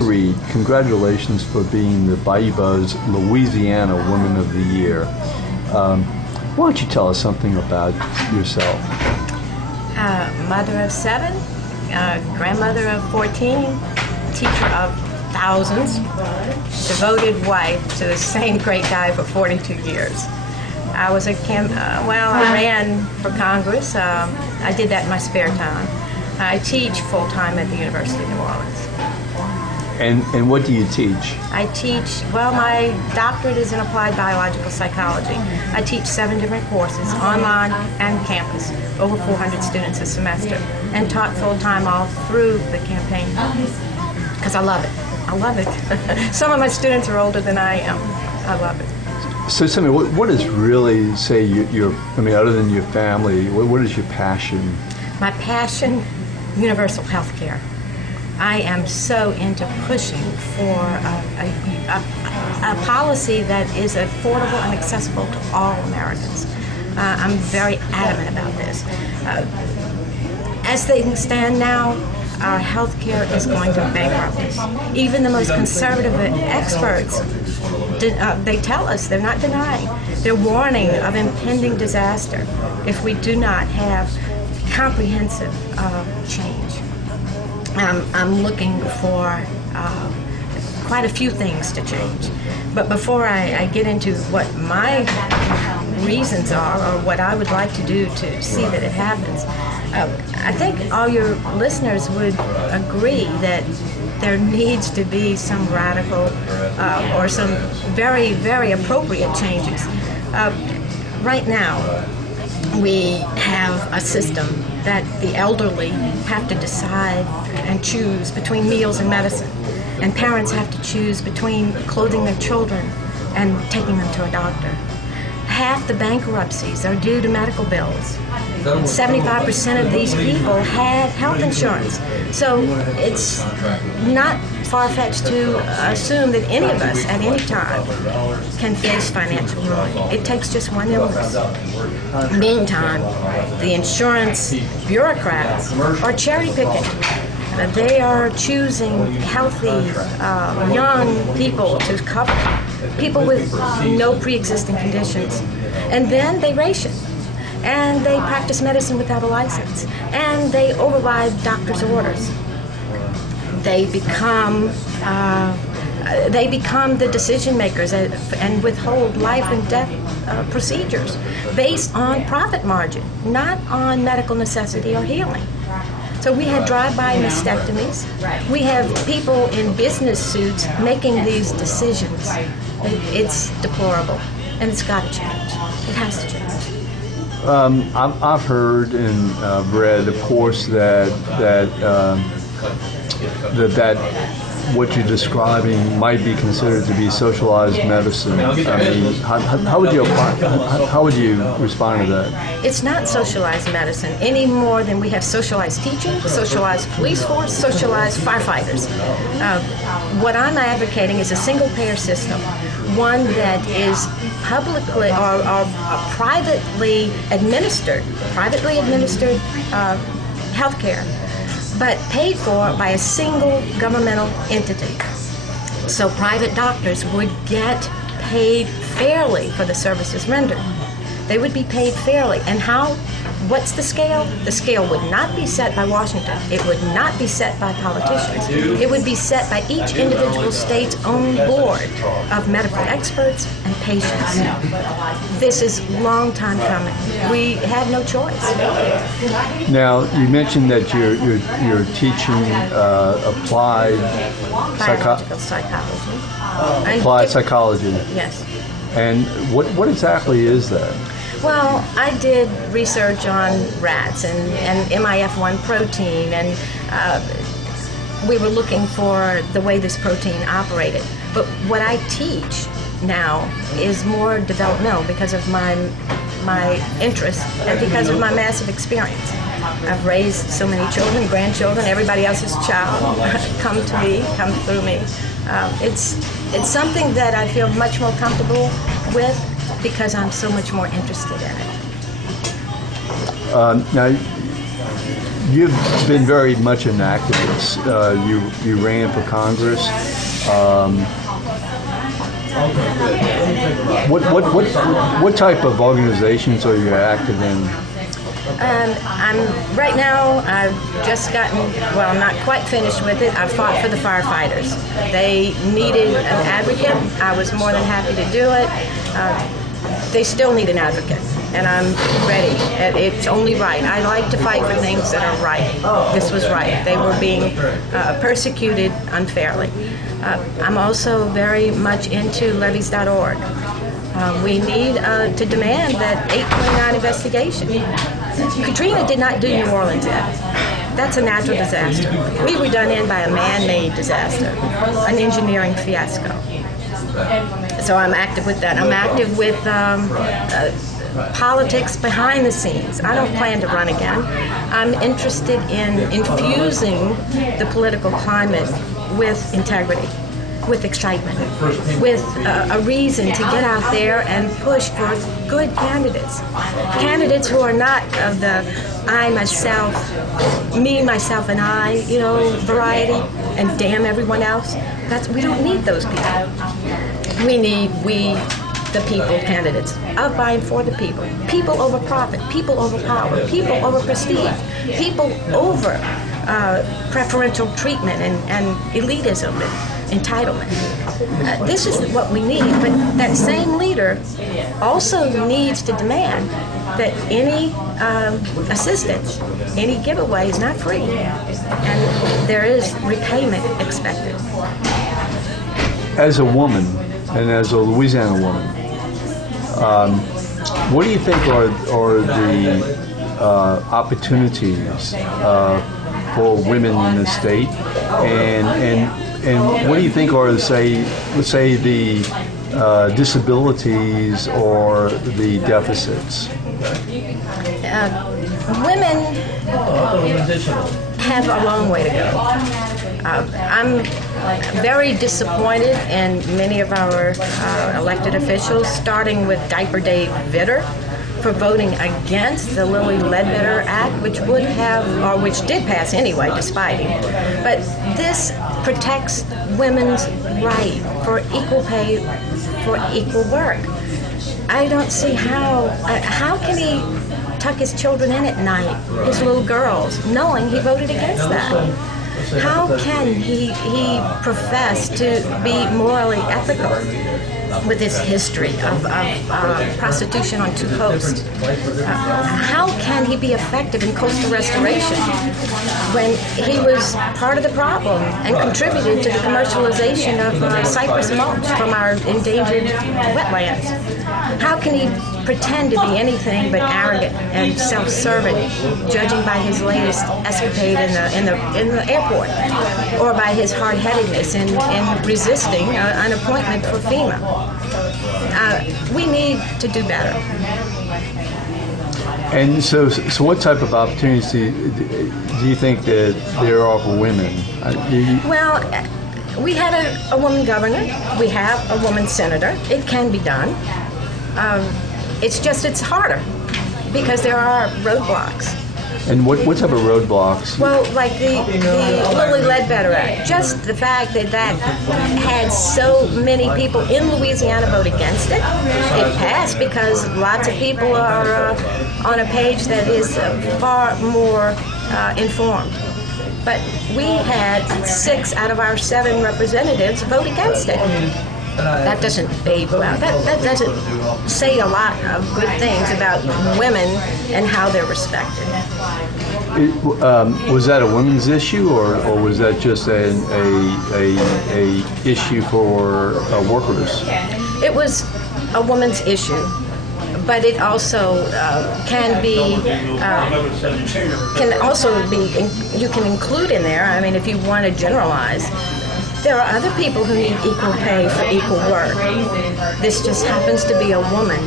Reed, congratulations for being the Bayoubuzz Louisiana Woman of the Year. Why don't you tell us something about yourself? Mother of 7, grandmother of 14, teacher of thousands, devoted wife to the same great guy for 42 years. I was I ran for Congress. I did that in my spare time. I teach full-time at the University of New Orleans. And what do you teach? I teach, my doctorate is in applied biological psychology. I teach 7 different courses, online and campus, over 400 students a semester, and taught full-time all through the campaign because I love it. I love it. Some of my students are older than I am. I love it. So tell me, what is really, say, other than your family, what is your passion? My passion, universal health care. I am so into pushing for a policy that is affordable and accessible to all Americans. I'm very adamant about this. As things stand now, our health care is going to bankrupt us. Even the most conservative experts, they tell us, they're not denying, they're warning of impending disaster if we do not have comprehensive change. I'm looking for quite a few things to change. But before I get into what my reasons are or what I would like to do to see that it happens, I think all your listeners would agree that there needs to be some radical or some very, very appropriate changes. Right now, we have a system that the elderly have to decide and choose between meals and medicine, and parents have to choose between clothing their children and taking them to a doctor. Half the bankruptcies are due to medical bills. 75% of these people had health insurance. So it's not far-fetched to assume that any of us at any time can face financial ruin. It takes just one illness. Meantime, the insurance bureaucrats are cherry-picking. They are choosing healthy, young people to cover, people with no pre-existing conditions. And then they ration. And they practice medicine without a license. And they override doctors' orders. They become the decision makers and withhold life and death procedures based on profit margin, not on medical necessity or healing. So we have drive-by mastectomies. We have people in business suits making these decisions. It's deplorable, and it's got to change. It has to change. I've heard and read, of course, that what you're describing might be considered to be socialized medicine. I mean, how would you respond to that? It's not socialized medicine any more than we have socialized teaching, socialized police force, socialized firefighters. What I'm advocating is a single-payer system, one that is publicly or privately administered health care, but paid for by a single governmental entity. So private doctors would get paid fairly for the services rendered. They would be paid fairly. And what's the scale? The scale would not be set by Washington. It would not be set by politicians. It would be set by each individual state's own board of medical experts and patients. This is a long time coming. We have no choice. Now, you mentioned that you're teaching applied biological psychology. Applied psychology. Yes. And what exactly is that? Well, I did research on rats and MIF1 protein, and we were looking for the way this protein operated. But what I teach now is more developmental because of my interest and because of my massive experience. I've raised so many children, grandchildren, everybody else's child come through me. It's something that I feel much more comfortable with because I'm so much more interested in it. Now, You've been very much an activist. You ran for Congress. What type of organizations are you active in? Right now, I've just gotten, well, I'm not quite finished with it. I fought for the firefighters. They needed an advocate. I was more than happy to do it. They still need an advocate, and I'm ready. It's only right. I like to fight for things that are right. This was right. They were being persecuted unfairly. I'm also very much into levees.org. We need to demand that 829 investigation. Katrina did not do New Orleans in. That's a natural disaster. We were done in by a man-made disaster, an engineering fiasco. So I'm active with that. I'm active with politics behind the scenes. I don't plan to run again. I'm interested in infusing the political climate with integrity, with excitement, with a reason to get out there and push for good candidates. Candidates who are not of the I, myself, me, myself, and I, variety, and damn everyone else. We don't need those people. We need the people candidates of by and for the people. People over profit, people over power, people over prestige, people over preferential treatment and elitism and entitlement. This is what we need, but that same leader also needs to demand that any assistance, any giveaway is not free, and there is repayment expected. As a woman, and as a Louisiana woman, what do you think are the opportunities for women in the state, and what do you think are, let's say the disabilities or the deficits? Women have a long way to go. I'm very disappointed in many of our elected officials, starting with Diaper Dave Vitter, for voting against the Lilly Ledbetter Act, which would have, or which did pass anyway, despite him. But this protects women's right for equal pay for equal work. I don't see how can he tuck his children in at night, his little girls, knowing he voted against that? How can he profess to be morally ethical with his history of prostitution on two coasts? How can he be effective in coastal restoration when he was part of the problem and contributed to the commercialization of cypress mulch from our endangered wetlands? How can he pretend to be anything but arrogant and self-serving, judging by his latest escapade in the airport, or by his hard-headedness in resisting an appointment for FEMA? We need to do better. And so what type of opportunities do you think that there are for women? Well, we had a woman governor. We have a woman senator. It can be done. It's harder because there are roadblocks. And what type of roadblocks? Well, like the Lilly Ledbetter Act. Just the fact that had so many people in Louisiana vote against it. It passed because lots of people are on a page that is far more informed. But we had 6 out of our 7 representatives vote against it. That doesn't bode well. That doesn't say a lot of good things about women and how they're respected. Was that a women's issue, or was that just a issue for workers? It was a woman's issue, but it also can also be. You can include in there. I mean, if you want to generalize. There are other people who need equal pay for equal work. This just happens to be a woman